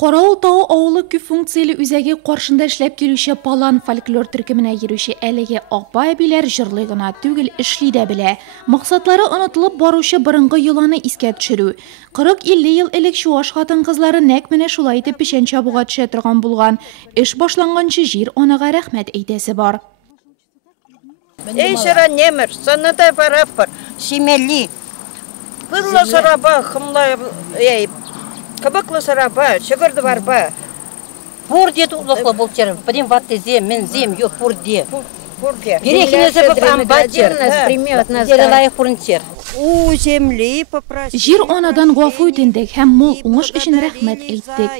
Qoraultau ауылы күп функциялы үзәге каршында эшләп килүче Палан фольклор төркеменә йөрүче әлеге Акбай әбиләр җырлый гына түгел, эшли дә белә. Максатлары онытылып баручы борынгы йоланы искә төшерү. 40-50 ел элек Чуаш хатын-кызлары нәкъ менә шулай итеп печән чабуга төшә торган булган. Эш башланганчы җир анага рәхмәт әйтәсе бар. Эй, сыра немер, санатай параппар, семели. Кызла сараба, хымлай, кабаклы сараба, шыгырды барба. Пурде тудлықлы бұл терім. Подем ватты зем, мен зем, ё пурде. Пурде. Берехіне зәбіп амбатер. Терелайық пурнтер. У земли попросили. Жир анадан гафу үтендек һәм мул уңыш өчен рәхмәт әйттек.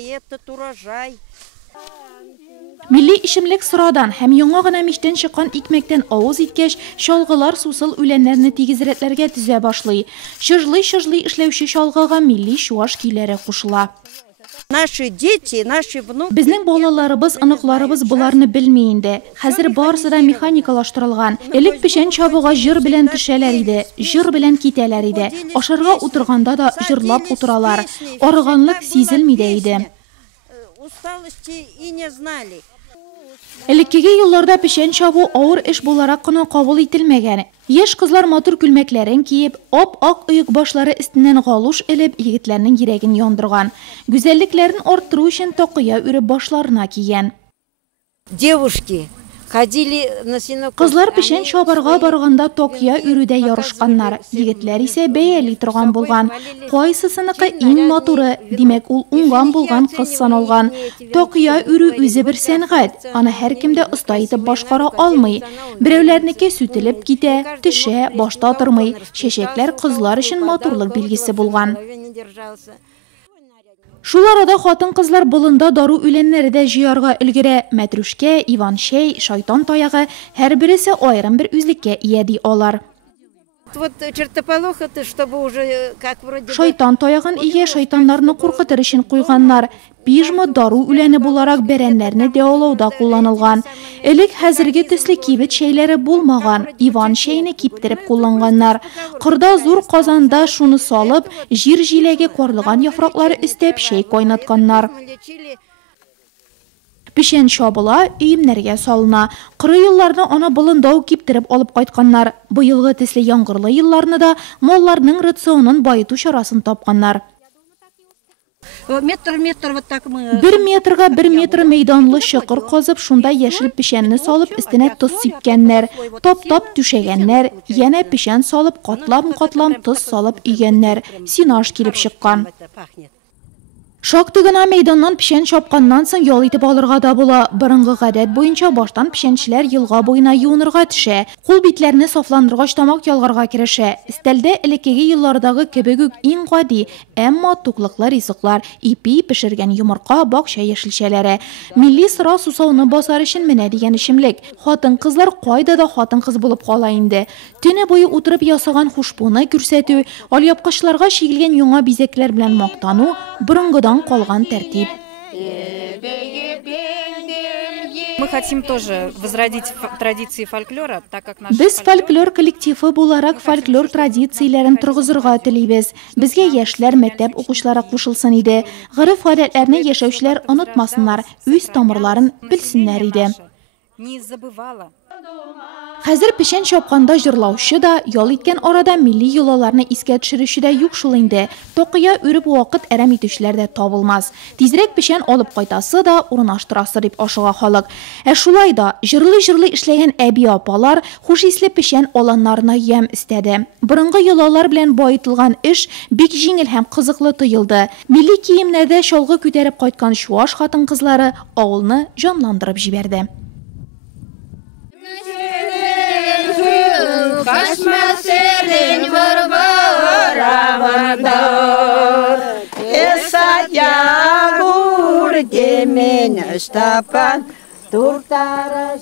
Milli ишемлек sıradan һәм яңа гына миштән чыккан икмәктән авыз иткәч, шалгылар сусыл үләннәрне тигезрәтләргә төзә башлый. Шыжлый эшләүче шалгыга милли чуаш көйләре кушыла. Наши дети, наши внуки. Безнең балаларыбыз, оныкларыбыз буларны белми инде. Хәзер барысы да механикалаштырылган. Элек печән чабуга җыр белән төшәләр иде, җыр белән китәләр иде. Ашарга утырганда да җырлап утыралар. Арыганлык сизелми дә иде. Усталости и не знали. Элеккеге елларда печән чабу авыр эш буларак кына кабул ителмәгән. Яшь кызлар матур күлмәкләрен киеп, ап-ак ыек башлары өстеннән галуш элеп, егетләрнең йөрәген яндырган. Гүзәллекләрен арттыру өчен такыя үреп башларына кигән. Девушки ходили на синокос. Кызлар печән чабарга барганда такыя үрүдә ярышканнар. Егетләр исә бәяли торган булган. Кайсысыныкы иң матуры, димәк ул уңган булган кыз саналган. Такыя үрү үзе бер сәнгать. Аны һәркем дә оста итеп башкара алмый. Берәүләрнеке сүтелеп китә, төшә, башта тормый. Чәчәкләр кызлар өчен матурлык билгесе булган. Шул арада хатын-кызлар болында дару үләннәре дә җыярга өлгерә. Мәтрүшкә, Иван-чәй, шайтан таягы һәр берсе аерым бер үзлеккә ия ди алар. Вот чертополох это чтобы уже как вроде. Шайтан таягын ия шайтаннарны куркытыр өчен куйганнар. Пижма дару үләне буларак бәрәннәрне дәвалауда кулланылган. Элек хәзерге төсле кибет шәйләре булмаган. Иван шәйне киптереп кулланганнар. Кырда зур казанда шуны салып, җир җиләге карлыган яфраклары өстәп шәй кайнатканнар. Печән чабыла, өемнәргә салына. 40 елларны ана болындау киптереп алып кайтканнар. Быелгы төсле яңгырлы елларны да малларның рационын байыту чарасын тапканнар. Метр вот так мы. 1 метрга 1 метр мәйданлы чокыр казып, шунда яшел печәнне салып, өстенә тоз сипкәннәр, тап-тап түшәгәннәр, янә печән салып, катлам-катлам тоз салып өйгәннәр. Синаш килеп чыккан. Шактый гына мәйданнан печән чапканнан соң ял итеп алырга да була. Борынгы гадәт буенча баштан печәнчеләр елга буена юынырга төшә. Кул битләрне сафландыргач тамак ялгарга керешә. Истәлдә элеккеге еллардагы кебек үк иң гади, әмма туклыклы ризыклар, ипи пешергән йомырка, бакча яшелчәләре. Милли сыра сусауны басар өчен менә дигән ишемлек. Хатын-кызлар кайда да хатын-кыз булып кала инде. Төне буе утырып ясаган хушбуны күрсәтү, алъяпкычларга чигелгән яңа бизәкләр белән мактану, борынгыдан калган тәртип. Мы хотим тоже возродить традиции фольклора, так как наш Без фольклор коллективы буларак фольклор традицияләрен торгызырга телибез. Безгә яшьләр мәктәп укучылары кушылсын иде. Гырыф-гадәтләрне яшәүчеләр онытмасыннар, үз тамырларын белсеннәр иде. не забывала. Хәзер печән чапканда җырлаучы да, ял иткән арада милли йолаларны искә төшерүче дә юк шул инде. Такыя үреп вакыт әрәм итүчеләр дә табылмас. Тизрәк печән алып кайтасы да, урнаштырасы дип ашыга халык. Шулай да җырлый эшләгән әби-апалар хуш исле печән аланнарына ям истәде. Борынгы йолалар белән байытылган эш бик җиңел һәм кызыклы тоелды. Милли киемнәрдә чалгы күтәреп кайткан чуаш хатын-кызлары авылны җанландырып җибәрде. Kaçma serin vurvaravanda Esaya vur demin üstapan Turtara